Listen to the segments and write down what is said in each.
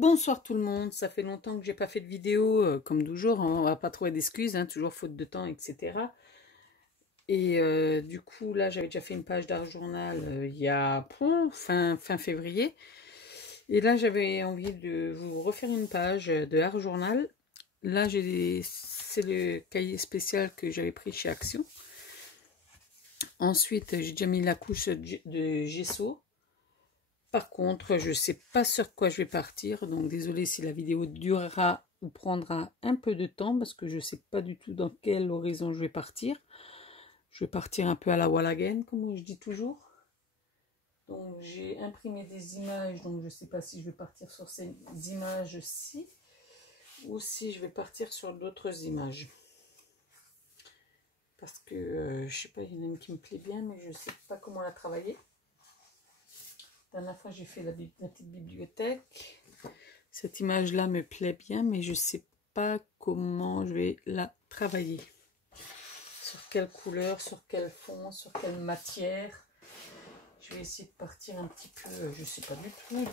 Bonsoir tout le monde, ça fait longtemps que j'ai pas fait de vidéo, comme toujours, hein, on va pas trouver d'excuses, hein, toujours faute de temps, etc. Et du coup, là, j'avais déjà fait une page d'art journal il y a fin février. Et là, j'avais envie de vous refaire une page de art journal. Là, c'est le cahier spécial que j'avais pris chez Action. Ensuite, j'ai déjà mis la couche de gesso. Par contre, je ne sais pas sur quoi je vais partir, donc désolé si la vidéo durera ou prendra un peu de temps, parce que je ne sais pas du tout dans quel horizon je vais partir. Je vais partir un peu à la wall again, comme je dis toujours. Donc j'ai imprimé des images, donc je ne sais pas si je vais partir sur ces images-ci, ou si je vais partir sur d'autres images. Parce que, je ne sais pas, il y en a une qui me plaît bien, mais je ne sais pas comment la travailler. La dernière fois, j'ai fait la petite bibliothèque. Cette image-là me plaît bien, mais je ne sais pas comment je vais la travailler. Sur quelle couleur, sur quel fond, sur quelle matière. Je vais essayer de partir un petit peu, je ne sais pas du tout.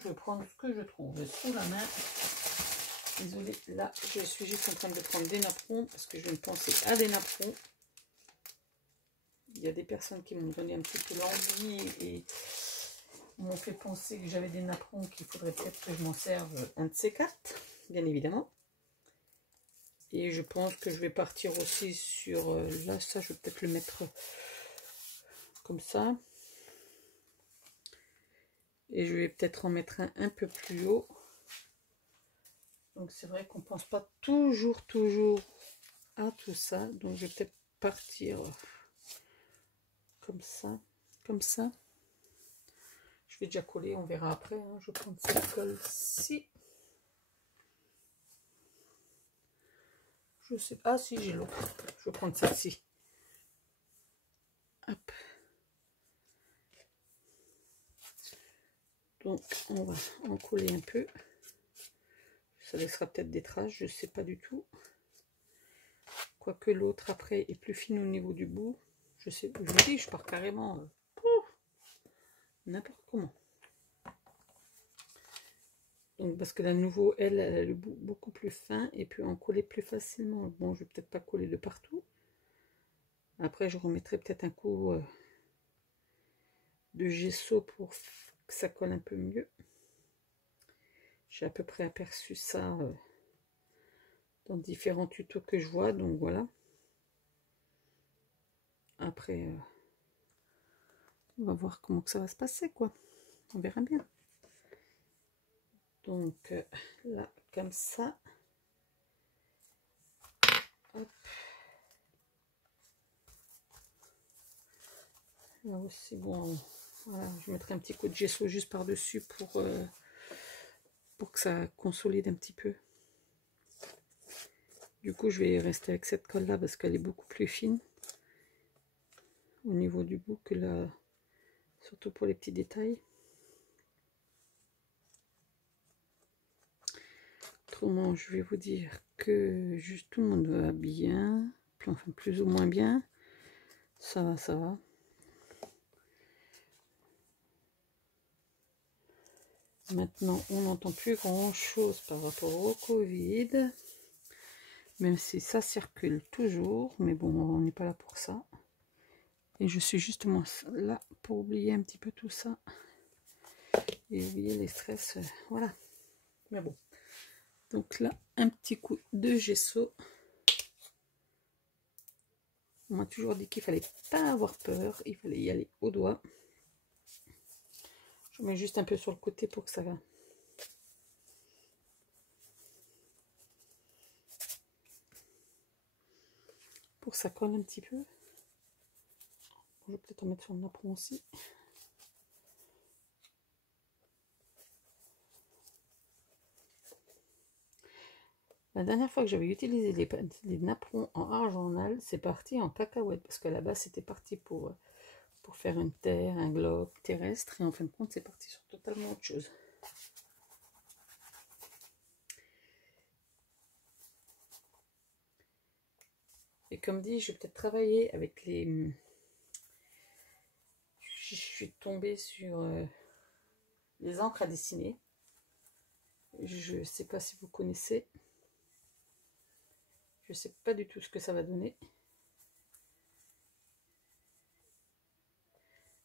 Je vais prendre ce que je trouve sous la main. Désolée, là, je suis juste en train de prendre des napperons, parce que je vais me penser à des napperons. Il y a des personnes qui m'ont donné un petit peu l'envie et m'ont fait penser que j'avais des napperons, qu'il faudrait peut-être que je m'en serve un de ces quatre, bien évidemment. Et je pense que je vais partir aussi sur... là, ça, je vais peut-être le mettre comme ça. Et je vais peut-être en mettre un peu plus haut. Donc c'est vrai qu'on ne pense pas toujours à tout ça. Donc je vais peut-être partir comme ça, comme ça. Je vais déjà coller, on verra après, hein. Je vais prendre cette colle-ci. Je sais pas si j'ai l'autre. Je vais prendre celle-ci. Hop. Donc on va en coller un peu. Ça laissera peut-être des traces, je sais pas du tout. Quoique l'autre après est plus fine au niveau du bout. Je sais, je vous dis, je pars carrément n'importe comment. Donc parce que la nouveau, elle a le bout beaucoup plus fin et peut en coller plus facilement. Bon, je vais peut-être pas coller de partout. Après, je remettrai peut-être un coup de gesso pour que ça colle un peu mieux. J'ai à peu près aperçu ça dans différents tutos que je vois, donc voilà. Après, on va voir comment que ça va se passer, quoi. On verra bien. Donc là, comme ça. Hop. Là aussi, bon, voilà, je mettrai un petit coup de gesso juste par-dessus pour que ça consolide un petit peu. Du coup, je vais rester avec cette colle-là parce qu'elle est beaucoup plus fine au niveau du bout que là, surtout pour les petits détails. Autrement, je vais vous dire que juste tout le monde va bien, enfin plus ou moins bien. Ça va, ça va. Maintenant, on n'entend plus grand-chose par rapport au Covid. Même si ça circule toujours. Mais bon, on n'est pas là pour ça. Et je suis justement là pour oublier un petit peu tout ça. Et oublier les stress. Voilà. Mais bon. Donc là, un petit coup de gesso. On m'a toujours dit qu'il fallait pas avoir peur. Il fallait y aller au doigt. Je mets juste un peu sur le côté pour que ça va. Pour que ça colle un petit peu. Je vais peut-être en mettre sur le napperon aussi. La dernière fois que j'avais utilisé les napperons en art journal, c'est parti en cacahuète. Parce que là-bas, c'était parti pour faire une terre, un globe terrestre. Et en fin de compte, c'est parti sur totalement autre chose. Et comme dit, je vais peut-être travailler avec les... Je suis tombée sur les encres à dessiner. Je ne sais pas si vous connaissez. Je ne sais pas du tout ce que ça va donner.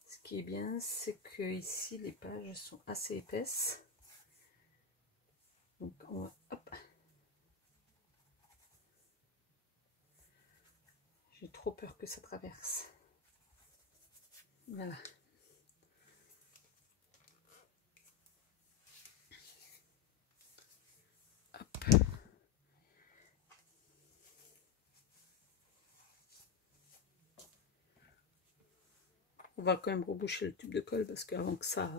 Ce qui est bien, c'est que ici les pages sont assez épaisses. Donc on va, hop. J'ai trop peur que ça traverse. Voilà. Hop. On va quand même reboucher le tube de colle parce qu'avant que ça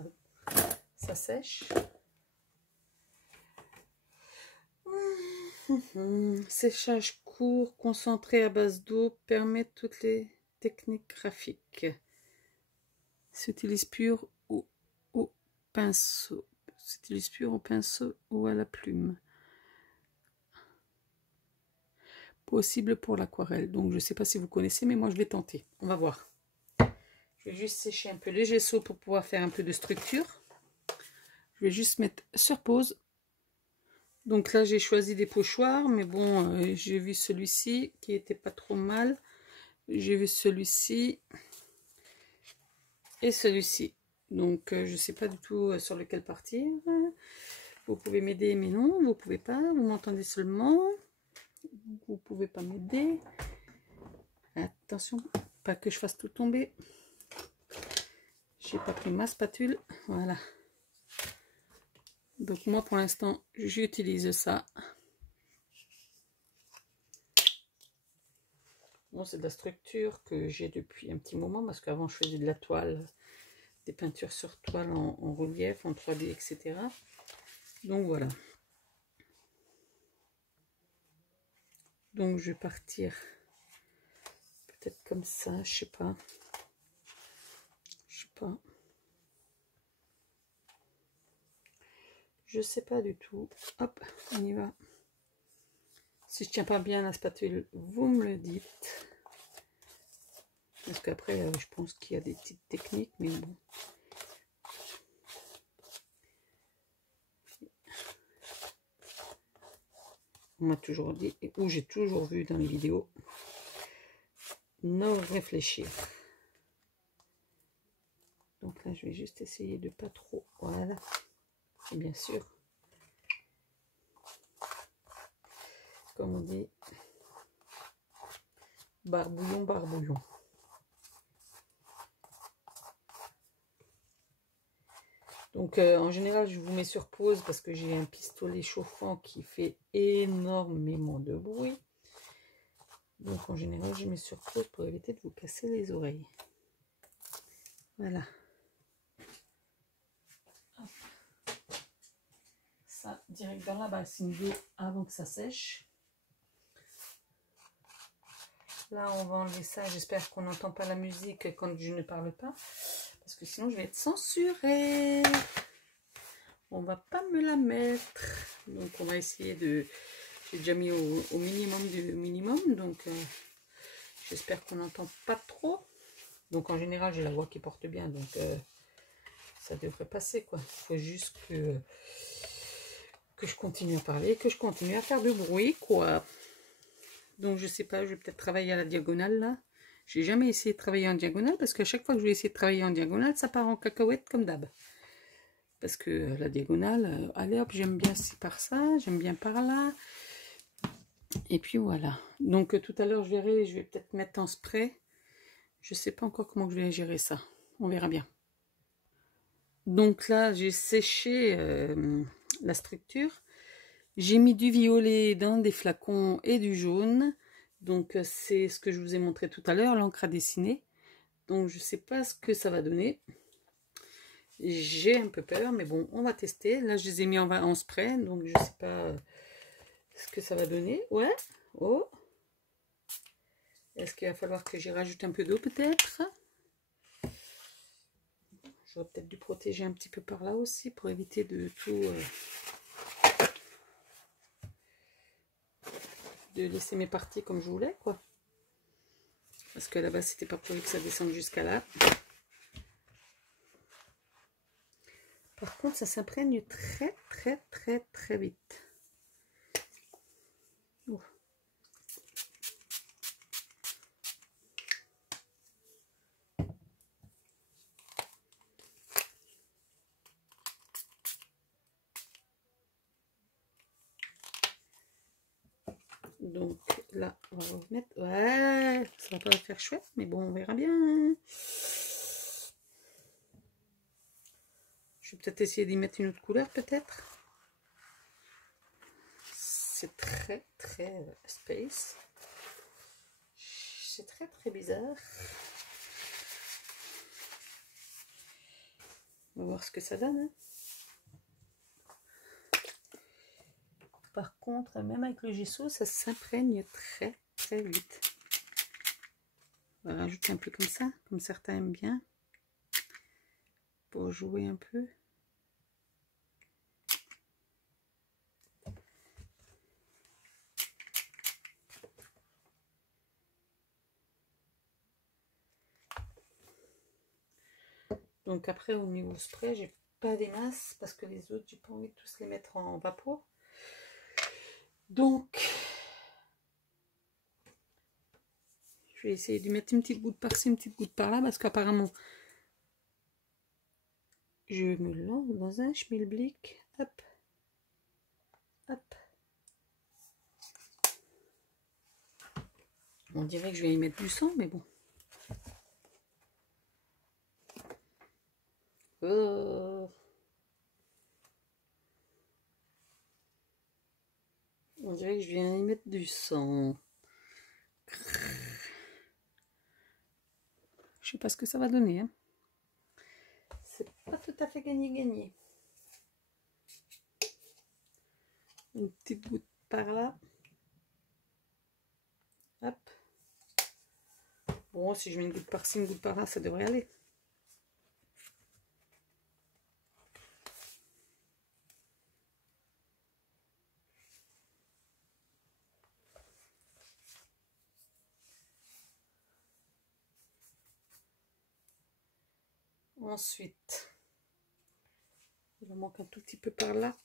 sèche. Séchage court, concentré à base d'eau, permet toutes les techniques graphiques. S'utilise pur ou au pinceau. S'utilise pur au pinceau ou à la plume. Possible pour l'aquarelle. Donc je ne sais pas si vous connaissez, mais moi je vais tenter. On va voir. Je vais juste sécher un peu les gesso pour pouvoir faire un peu de structure. Je vais juste mettre sur pause. Donc là, j'ai choisi des pochoirs, mais bon, j'ai vu celui-ci qui était pas trop mal. J'ai vu celui-ci et celui-ci. Donc, je sais pas du tout sur lequel partir. Vous pouvez m'aider, mais non, vous pouvez pas. Vous m'entendez seulement. Vous pouvez pas m'aider. Attention, pas que je fasse tout tomber. J'ai pas pris ma spatule. Voilà. Donc moi, pour l'instant, j'utilise ça. Bon, c'est de la structure que j'ai depuis un petit moment, parce qu'avant je faisais de la toile, des peintures sur toile en relief, en 3D, etc. Donc voilà. Donc je vais partir peut-être comme ça, je sais pas. Je sais pas. Je sais pas du tout. Hop, on y va. Si je tiens pas bien la spatule, vous me le dites. Parce qu'après, je pense qu'il y a des petites techniques, mais bon. On m'a toujours dit, ou j'ai toujours vu dans les vidéos, ne réfléchir. Donc là, je vais juste essayer de pas trop. Voilà. Et bien sûr, comme on dit, barbouillon, barbouillon. Donc en général, je vous mets sur pause parce que j'ai un pistolet chauffant qui fait énormément de bruit. Donc en général, je mets sur pause pour éviter de vous casser les oreilles. Voilà. Hop. Ça, direct dans la bassine d'eau avant que ça sèche. Là, on va enlever ça. J'espère qu'on n'entend pas la musique quand je ne parle pas. Parce que sinon, je vais être censurée. On va pas me la mettre. Donc, on va essayer de... J'ai déjà mis au minimum du minimum. Donc, j'espère qu'on n'entend pas trop. Donc, en général, j'ai la voix qui porte bien. Donc, ça devrait passer, quoi. Il faut juste que je continue à parler, que je continue à faire du bruit, quoi. Donc, je sais pas, je vais peut-être travailler à la diagonale, là. J'ai jamais essayé de travailler en diagonale, parce qu'à chaque fois que je vais essayer de travailler en diagonale, ça part en cacahuète comme d'hab. Parce que la diagonale, allez hop, j'aime bien ci par ça, j'aime bien par là. Et puis voilà. Donc, tout à l'heure, je verrai, je vais peut-être mettre en spray. Je sais pas encore comment je vais gérer ça. On verra bien. Donc là, j'ai séché la structure. J'ai mis du violet dans des flacons et du jaune. Donc c'est ce que je vous ai montré tout à l'heure, l'encre à dessiner. Donc je ne sais pas ce que ça va donner. J'ai un peu peur, mais bon, on va tester. Là, je les ai mis en spray, donc je ne sais pas ce que ça va donner. Ouais, oh. Est-ce qu'il va falloir que j'y rajoute un peu d'eau peut-être? J'aurais peut-être dû protéger un petit peu par là aussi pour éviter de tout... de laisser mes parties comme je voulais, quoi. Parce que là-bas, c'était pas prévu que ça descende jusqu'à là. Par contre, ça s'imprègne très, très, très, très vite. Oh. Donc là, on va remettre. Ouais, ça va pas faire chouette, mais bon, on verra bien. Je vais peut-être essayer d'y mettre une autre couleur, peut-être. C'est très, très space. C'est très, très bizarre. On va voir ce que ça donne. Hein. Par contre, même avec le gesso, ça s'imprègne très, très vite. On va rajouter un peu comme ça, comme certains aiment bien. Pour jouer un peu. Donc après au niveau spray, j'ai pas des masses parce que les autres, j'ai pas envie de tous les mettre en vapeur. Donc je vais essayer de mettre une petite goutte par-ci, une petite goutte par-là parce qu'apparemment je me lance dans un schmilblick. Hop. Hop. On dirait que je vais y mettre du sang, mais bon. Oh. On dirait que je viens y mettre du sang. Je sais pas ce que ça va donner. Hein. C'est pas tout à fait gagné. Une petite goutte par là. Hop. Bon, si je mets une goutte par-ci, une goutte par-là, ça devrait aller. Ensuite, il en manque un tout petit peu par là.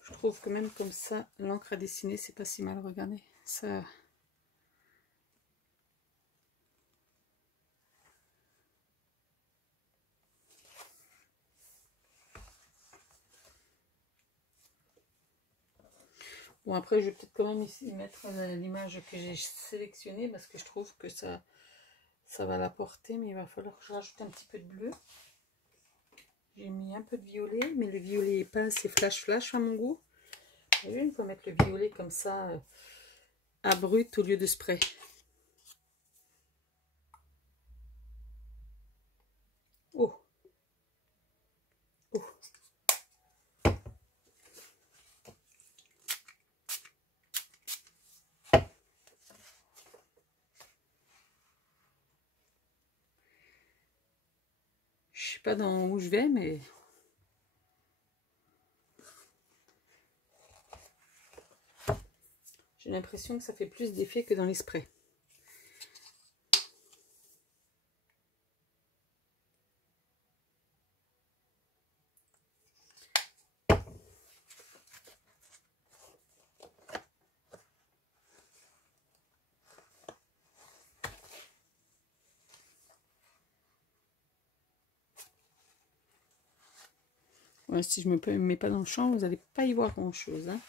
Je trouve que même comme ça, l'encre à dessiner, c'est pas si mal. Regardez, ça. Bon, après, je vais peut-être quand même ici mettre l'image que j'ai sélectionnée parce que je trouve que ça va l'apporter, mais il va falloir que je rajoute un petit peu de bleu. J'ai mis un peu de violet, mais le violet n'est pas assez flash à mon goût. Vous voyez, il faut mettre le violet comme ça à brut au lieu de spray. Oh. Oh. Je sais pas dans où je vais, mais j'ai l'impression que ça fait plus d'effet que dans les sprays. Ouais, si je me mets pas dans le champ, vous n'allez pas y voir grand chose. Hein.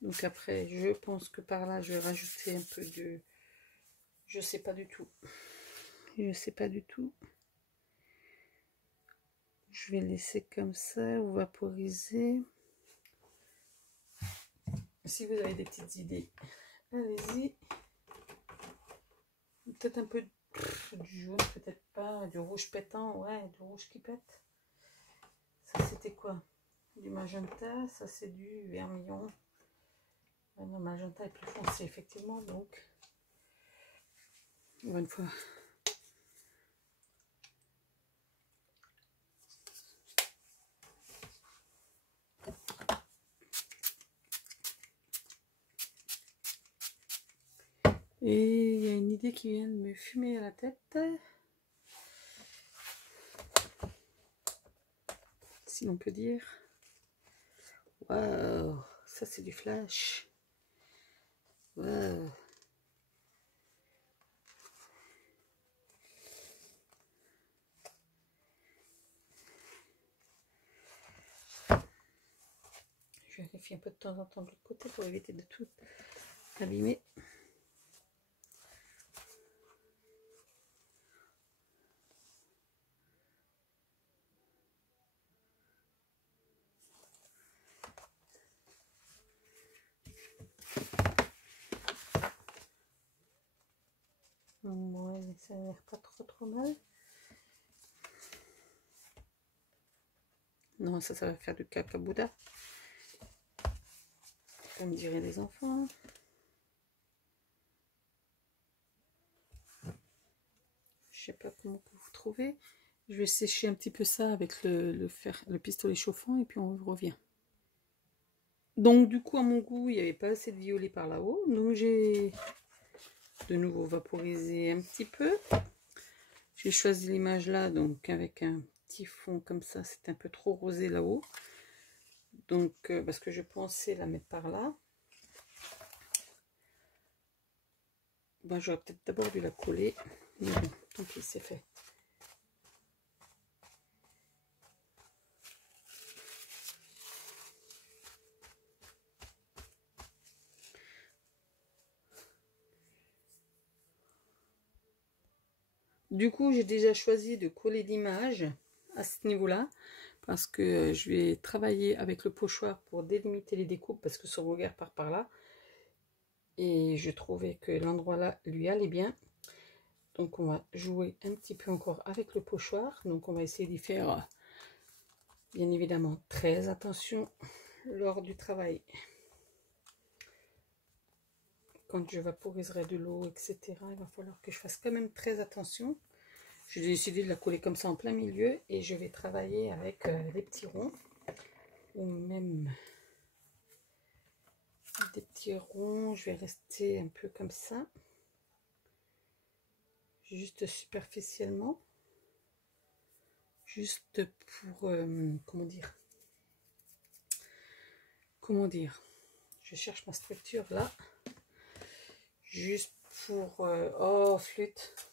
Donc après, je pense que par là, je vais rajouter un peu de... Je sais pas du tout. Je sais pas du tout. Je vais laisser comme ça, ou vaporiser. Si vous avez des petites idées, allez-y. Peut-être un peu du jaune, peut-être pas. Du rouge pétant, ouais, du rouge qui pète. Ça, c'était quoi? Du magenta, ça c'est du vermillon. Ah non, magenta est plus foncé, effectivement, donc. Encore une fois. Et il y a une idée qui vient de me fumer à la tête. Si l'on peut dire. Waouh, ça c'est du flash. Waouh. Je vérifie un peu de temps en temps de l'autre côté pour éviter de tout abîmer. Ouais, mais ça a l'air pas trop mal. Non, ça va faire du caca-bouddha. Comme diraient les enfants. Je sais pas comment vous trouvez. Je vais sécher un petit peu ça avec le pistolet chauffant et puis on revient. Donc du coup, à mon goût, il n'y avait pas assez de violet par là-haut. Donc j'ai de nouveau vaporisé un petit peu. J'ai choisi l'image là, donc avec un petit fond comme ça. C'est un peu trop rosé là-haut. Donc, parce que je pensais la mettre par là. Ben, j'aurais peut-être d'abord dû la coller. Mais bon, tant pis, c'est fait. Du coup, j'ai déjà choisi de coller l'image à ce niveau-là. Parce que je vais travailler avec le pochoir pour délimiter les découpes. Parce que son regard part par là. Et je trouvais que l'endroit là lui allait bien. Donc on va jouer un petit peu encore avec le pochoir. Donc on va essayer d'y faire bien évidemment très attention lors du travail. Quand je vaporiserai de l'eau, etc. il va falloir que je fasse quand même très attention. J'ai décidé de la coller comme ça en plein milieu. Et je vais travailler avec les petits ronds. Ou même des petits ronds. Je vais rester un peu comme ça. Juste superficiellement. Juste pour, comment dire, je cherche ma structure là, juste pour, oh flûte,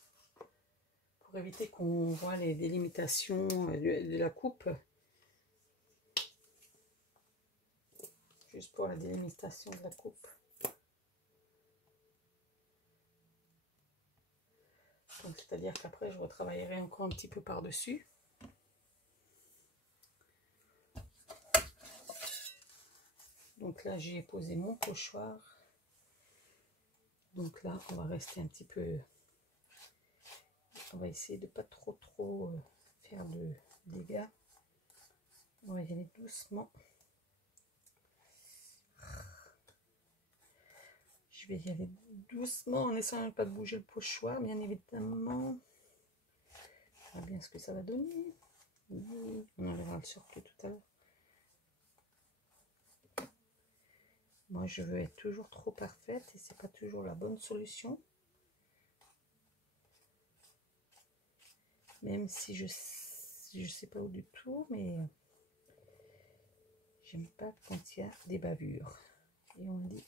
pour éviter qu'on voit les délimitations de la coupe, juste pour la délimitation de la coupe. Donc c'est-à-dire qu'après je retravaillerai encore un petit peu par-dessus. Donc là j'y ai posé mon pochoir. Donc là on va rester un petit peu, on va essayer de pas trop faire de dégâts. On va y aller doucement. Je vais y aller doucement en essayant de pas de bouger le pochoir, bien évidemment. On verra bien ce que ça va donner. On verra le surplus tout à l'heure. Moi, je veux être toujours trop parfaite et c'est pas toujours la bonne solution. Même si je sais pas où du tout, mais j'aime pas quand il y a des bavures. Et on dit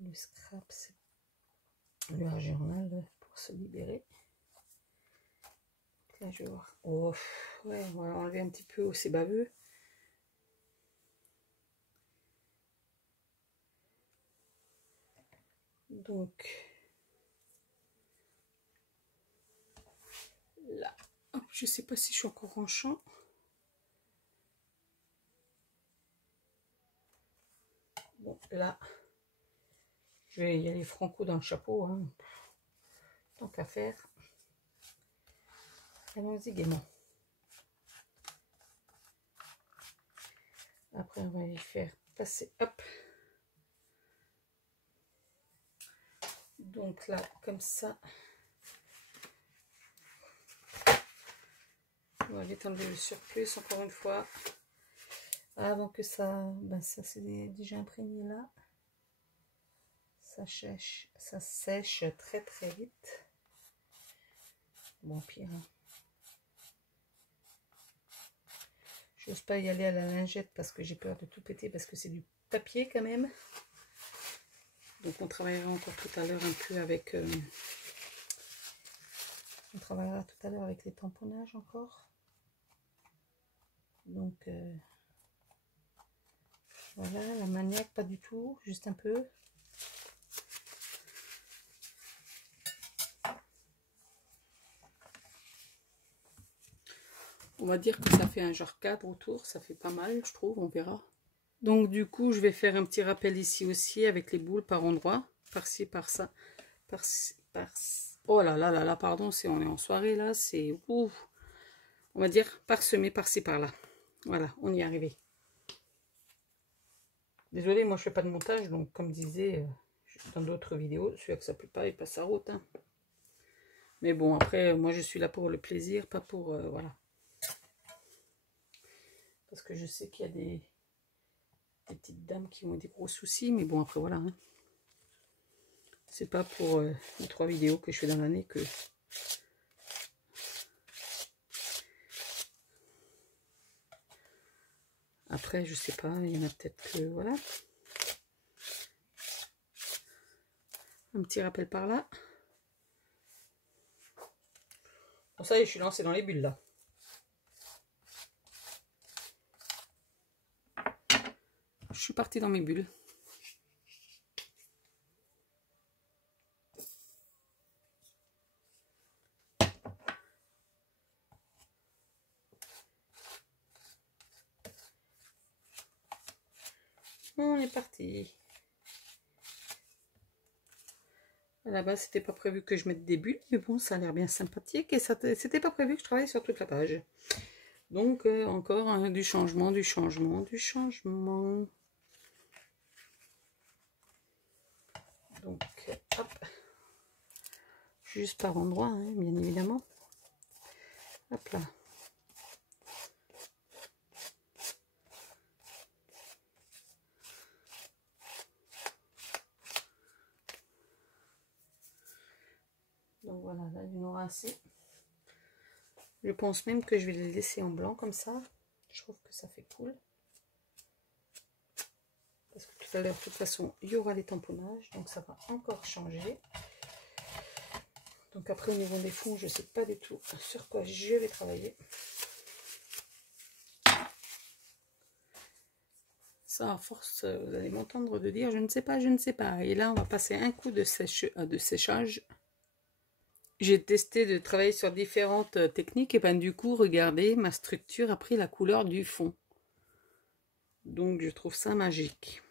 le scrap, c'est le journal pour se libérer. Là, je vais voir. Oh, ouais, on va enlever un petit peu où c'est baveux. Donc là, hop, je sais pas si je suis encore en champ. Bon, là, je vais y aller franco dans le chapeau, hein. Tant qu'à faire. Allons-y gaiement. Après, on va y faire passer, hop. Donc là, comme ça, on va vite enlever le surplus, encore une fois. Avant que ça, ben ça c'est déjà imprégné là. ça sèche très très vite. Bon, pire. Hein. J'ose pas y aller à la lingette parce que j'ai peur de tout péter parce que c'est du papier quand même. Donc on travaillera encore tout à l'heure un peu avec... on travaillera tout à l'heure avec les tamponnages encore. Donc voilà, la maniaque pas du tout, juste un peu. On va dire que ça fait un genre cadre autour, ça fait pas mal, je trouve, on verra. Donc du coup, je vais faire un petit rappel ici aussi avec les boules par endroit, par-ci, par-ça, par-ci, par-ci. Oh là là là là, pardon, on est en soirée là, c'est ouf. On va dire parsemé par-ci, par-là. Voilà, on y est arrivé. Désolée, moi je fais pas de montage, donc comme disait dans d'autres vidéos, celui que ça plaît pas, il passe sa route. Hein. Mais bon, après, moi je suis là pour le plaisir, pas pour... voilà. Parce que je sais qu'il y a des petites dames qui ont des gros soucis, mais bon, après voilà. Hein. C'est pas pour les 3 vidéos que je fais dans l'année que... Après, je sais pas, il y en a peut-être que... Voilà. Un petit rappel par là. Bon, ça y est, je suis lancée dans les bulles là. Je suis partie dans mes bulles. On est parti. À la base, c'était pas prévu que je mette des bulles, mais bon, ça a l'air bien sympathique et c'était pas prévu que je travaille sur toute la page. Donc, encore hein, du changement, du changement, du changement. Donc, hop. Juste par endroit, hein, bien évidemment. Hop là. Donc voilà, là il y en aura assez. Je pense même que je vais les laisser en blanc comme ça. Je trouve que ça fait cool. Parce que tout à l'heure, de toute façon, il y aura les tamponnages. Donc ça va encore changer. Donc après, au niveau des fonds, je ne sais pas du tout sur quoi je vais travailler. Ça, à force, vous allez m'entendre de dire, je ne sais pas, je ne sais pas. Et là, on va passer un coup de séchage. J'ai testé de travailler sur différentes techniques. Et ben du coup, regardez, ma structure a pris la couleur du fond. Donc, je trouve ça magique.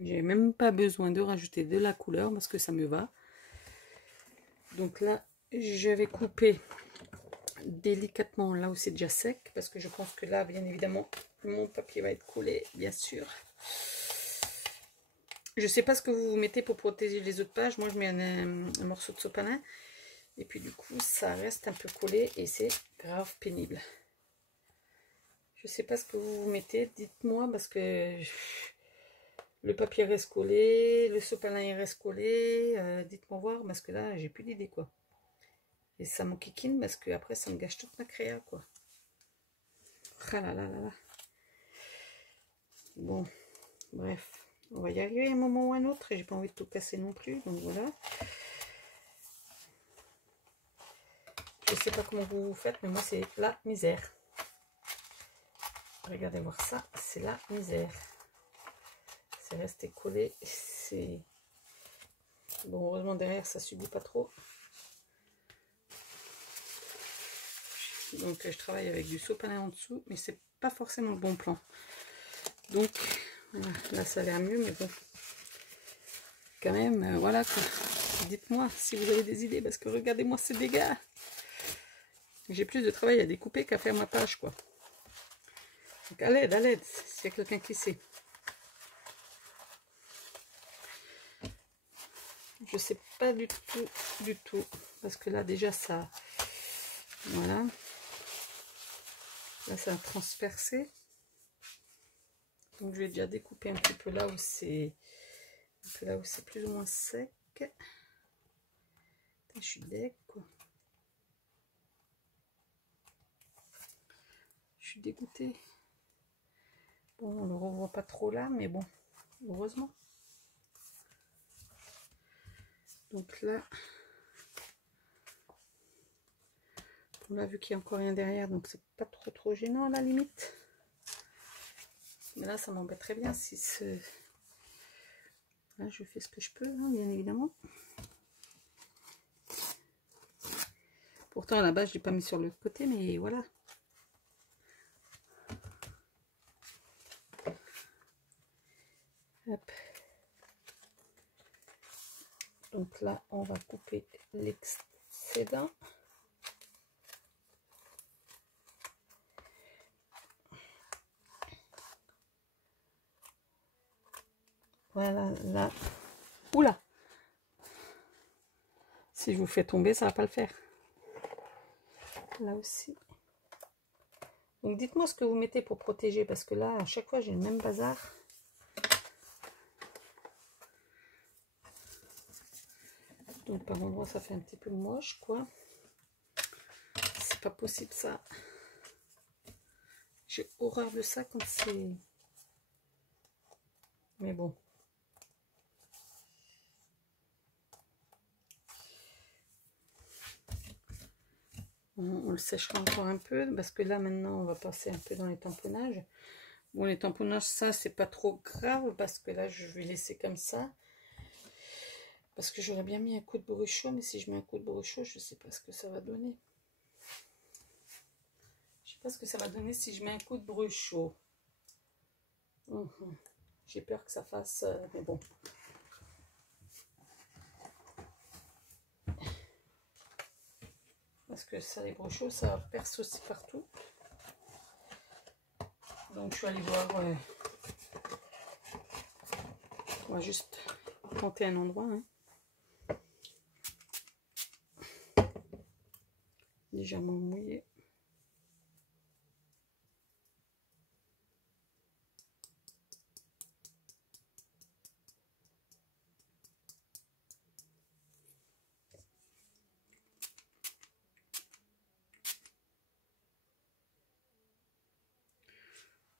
J'ai même pas besoin de rajouter de la couleur parce que ça me va. Donc là, je vais couper délicatement là où c'est déjà sec. Parce que je pense que là, bien évidemment, mon papier va être collé, bien sûr. Je sais pas ce que vous mettez pour protéger les autres pages. Moi, je mets un morceau de sopalin. Et puis du coup, ça reste un peu collé et c'est grave pénible. Je sais pas ce que vous mettez. Dites-moi parce que le papier reste collé, le sopalin il reste collé. Dites-moi voir parce que là, j'ai plus d'idée quoi. Et ça m'enquiquine parce que après, ça me gâche toute ma créa quoi. Ah là là là là. Bon, bref. On va y arriver à un moment ou à un autre. J'ai pas envie de tout casser non plus. Donc voilà. Je sais pas comment vous faites, mais moi c'est la misère. Regardez voir ça, c'est la misère. C'est resté collé. C'est bon, heureusement derrière ça subit pas trop. Donc je travaille avec du sopalin en dessous, mais c'est pas forcément le bon plan. Donc voilà, là ça a l'air mieux, mais bon. Quand même, voilà quoi. Dites-moi si vous avez des idées, parce que regardez-moi ces dégâts. J'ai plus de travail à découper qu'à faire ma page, quoi. Donc à l'aide, s'il y a quelqu'un qui sait. Je sais pas du tout, parce que là déjà ça, voilà. Là ça a transpercé. Donc je vais déjà découper un petit peu là où c'est Un peu là où c'est plus ou moins sec. Je suis deg, quoi. Je suis dégoûtée. Bon, on le revoit pas trop là, mais bon, heureusement. Donc là, on a vu qu'il y a encore rien derrière, donc c'est pas trop gênant à la limite. Mais là, ça m'embêterait bien si ce... Là, je fais ce que je peux, hein, bien évidemment. Pourtant, à la base, je l'ai pas mis sur le côté, mais voilà. Hop. Donc là, on va couper l'excédent. Voilà, là. Oula! Si je vous fais tomber, ça va pas le faire. Là aussi. Donc dites-moi ce que vous mettez pour protéger, parce que là, à chaque fois, j'ai le même bazar. Donc par endroit, ça fait un petit peu moche, quoi. C'est pas possible, ça. J'ai horreur de ça quand c'est... Mais bon. On le séchera encore un peu, parce que là, maintenant, on va passer un peu dans les tamponnages. Bon, les tamponnages, ça, c'est pas trop grave, parce que là, je vais laisser comme ça. Parce que j'aurais bien mis un coup de brushot, mais si je mets un coup de brushot, je sais pas ce que ça va donner. Je sais pas ce que ça va donner si je mets un coup de brushot. J'ai peur que ça fasse... mais bon. Parce que ça, les brushos, ça perce aussi partout. Donc je suis allée voir... on va juste tenter un endroit. Hein. Légèrement mouillé.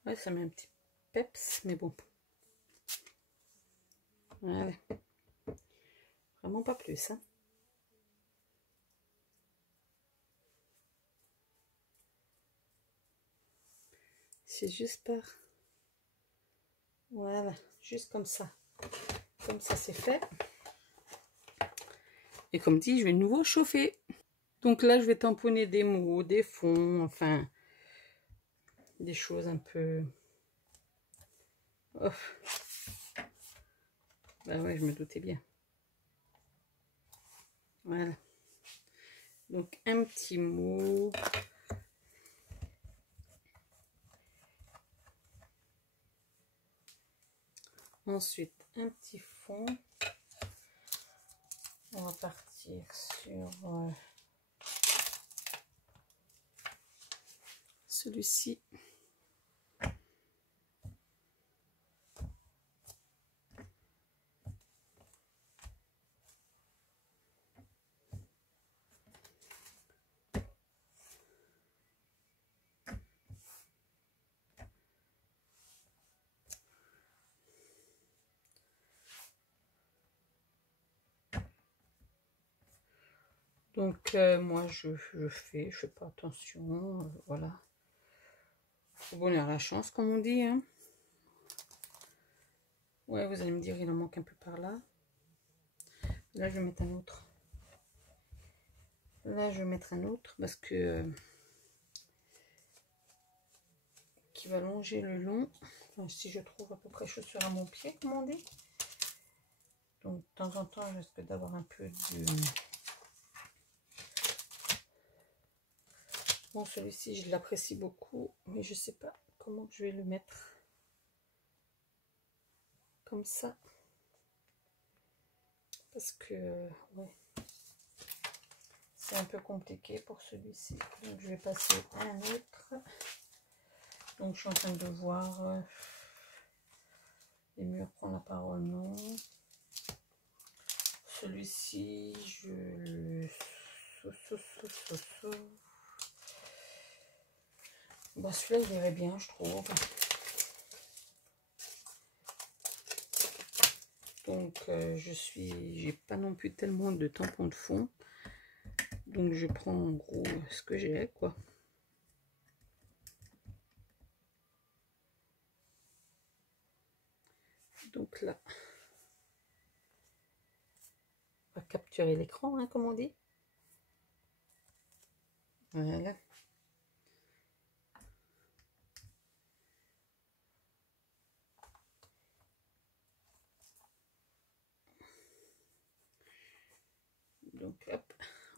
Ouais, ça met un petit peps, mais bon. Voilà. Vraiment pas plus, hein. C'est juste par... Voilà, juste comme ça. Comme ça, c'est fait. Et comme dit, je vais de nouveau chauffer. Donc là, je vais tamponner des mots, des fonds, enfin... des choses un peu... Oh. Bah ouais, je me doutais bien. Voilà. Donc un petit mot. Ensuite, un petit fond. On va partir sur celui-ci. Donc moi je fais pas attention, voilà. Au bonheur à la chance comme on dit. Hein. Ouais, vous allez me dire il en manque un peu par là. Là je vais mettre un autre. Là je vais mettre un autre parce que qui va longer le long. Enfin, si je trouve à peu près chaussure à mon pied comme on dit. Donc de temps en temps je risque d'avoir un peu de... Bon, celui-ci, je l'apprécie beaucoup, mais je sais pas comment je vais le mettre. Comme ça. Parce que, ouais, c'est un peu compliqué pour celui-ci. Donc, je vais passer à un autre. Donc, je suis en train de voir... les murs prennent la parole, non. celui-ci, je le... Bon, celui-là, il irait bien, je trouve. Donc, j'ai pas non plus tellement de tampons de fond. Donc, je prends en gros ce que j'ai, quoi. Donc là, on va capturer l'écran, hein, comme on dit. Voilà. Donc, hop,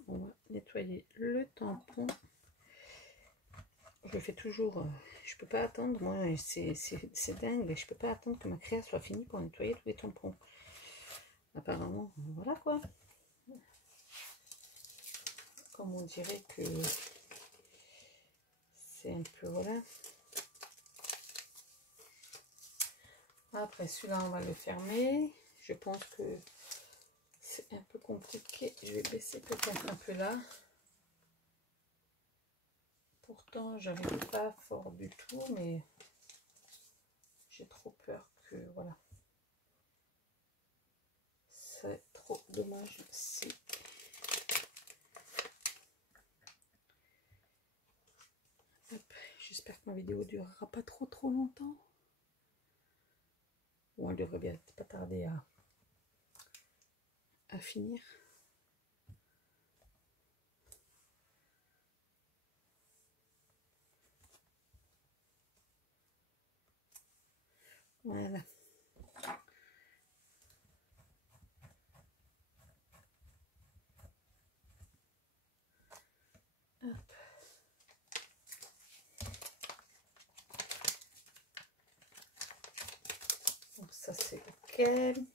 on va nettoyer le tampon. Je fais toujours, je peux pas attendre, moi, c'est dingue, je peux pas attendre que ma créa soit finie pour nettoyer tous les tampons. Apparemment, voilà quoi. Comme on dirait que c'est un peu, voilà. Après, celui-là, on va le fermer. Je pense que c'est un peu compliqué. Je vais baisser peut-être un peu là. Pourtant, j'arrive pas fort du tout, mais j'ai trop peur que, voilà. C'est trop dommage si... J'espère que ma vidéo durera pas trop longtemps. Bon, elle devrait bien pas tarder à finir. Voilà. Hop. Donc ça c'est ok.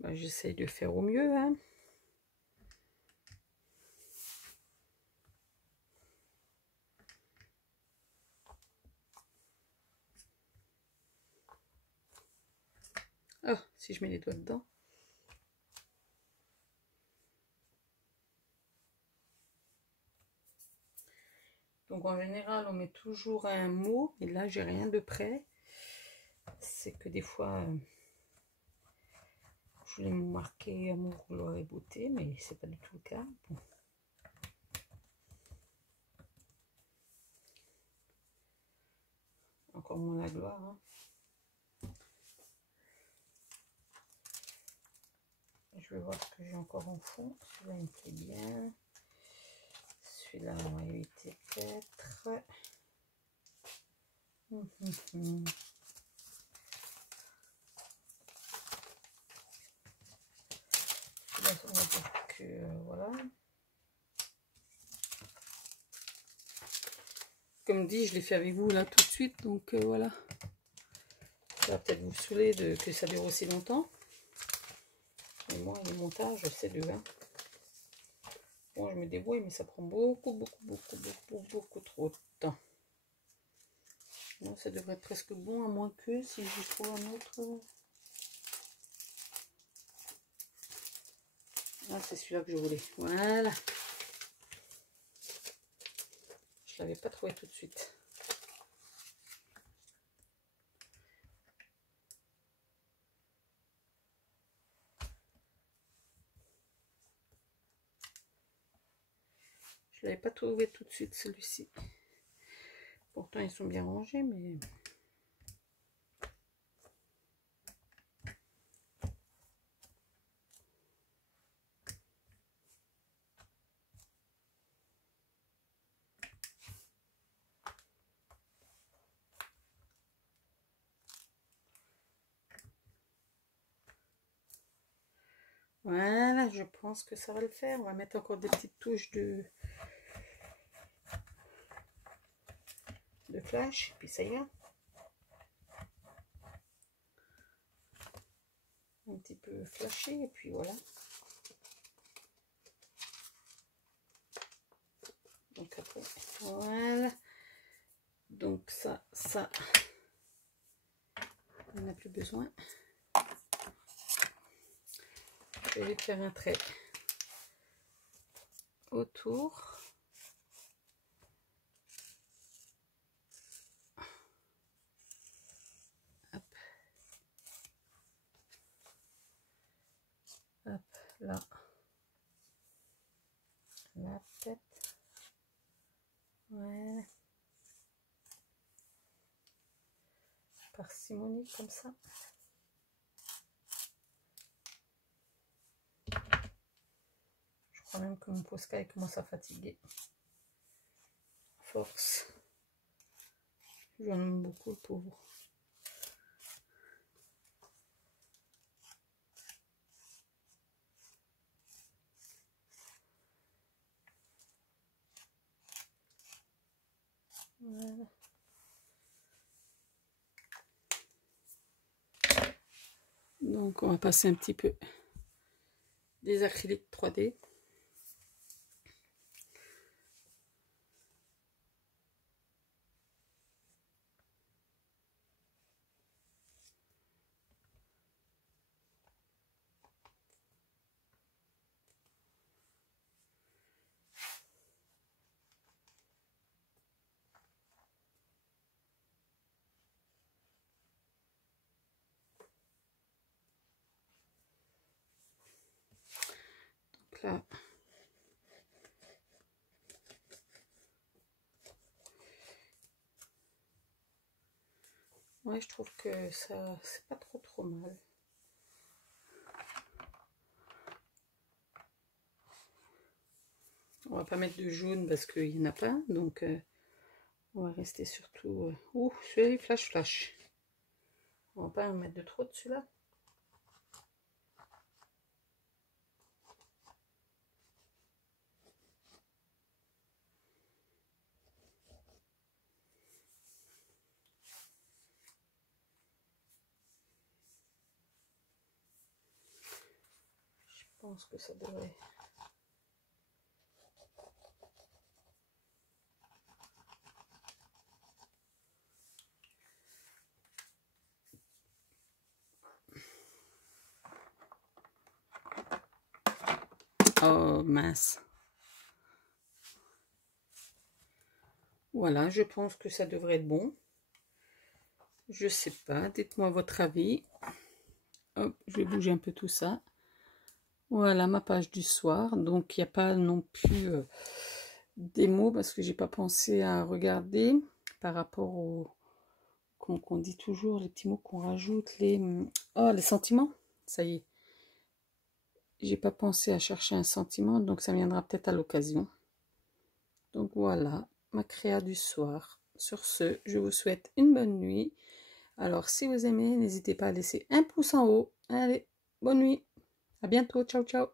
Bah, j'essaye de faire au mieux, hein. Oh, si je mets les doigts dedans. Donc en général, on met toujours un mot, et là j'ai rien de près. C'est que des fois, je voulais marquer amour, gloire et beauté, mais c'est pas du tout le cas. Bon. Encore moins la gloire, hein. Je vais voir ce que j'ai encore en fond. Celui-là, il me plaît bien. Celui-là, on va éviter peut-être. Là, on va dire que voilà. Comme dit, je l'ai fait avec vous là tout de suite, donc voilà. Ça va peut-être vous saouler que ça dure aussi longtemps. Mais moi, les montages, c'est dur, hein. Bon, je me débrouille, mais ça prend beaucoup trop de temps. Bon, ça devrait être presque bon, à moins que si je trouve un autre. Ah, c'est celui-là que je voulais. Voilà. Je l'avais pas trouvé tout de suite. Je l'avais pas trouvé tout de suite, celui-ci. Pourtant, ils sont bien rangés, mais... Voilà, je pense que ça va le faire. On va mettre encore des petites touches de flash, puis ça ira. Un petit peu flashé, et puis voilà. Donc après, voilà. Donc ça, on n'a plus besoin. Je vais faire un trait autour. Hop. Hop, là. La tête. Voilà. Parcimonie comme ça. Je crois même que mon Posca commence à fatiguer. Force. J'en aime beaucoup, le pauvre. Voilà. Donc on va passer un petit peu des acryliques 3D. Donc là, ouais, je trouve que ça, c'est pas trop mal. On va pas mettre de jaune parce qu'il n'y en a pas, donc on va rester surtout... ouh, celui-là, flash. On va pas en mettre de trop dessus là. Je pense que ça devrait... Oh mince. Voilà, je pense que ça devrait être bon. Je sais pas, dites-moi votre avis. Hop, je vais bouger un peu tout ça. Voilà ma page du soir. Donc il n'y a pas non plus des mots parce que j'ai pas pensé à regarder par rapport au qu'on dit toujours, les petits mots qu'on rajoute, les sentiments. Ça y est. J'ai pas pensé à chercher un sentiment, donc ça viendra peut-être à l'occasion. Donc voilà, ma créa du soir. Sur ce, je vous souhaite une bonne nuit. Alors, si vous aimez, n'hésitez pas à laisser un pouce en haut. Allez, bonne nuit. À bientôt. Ciao, ciao.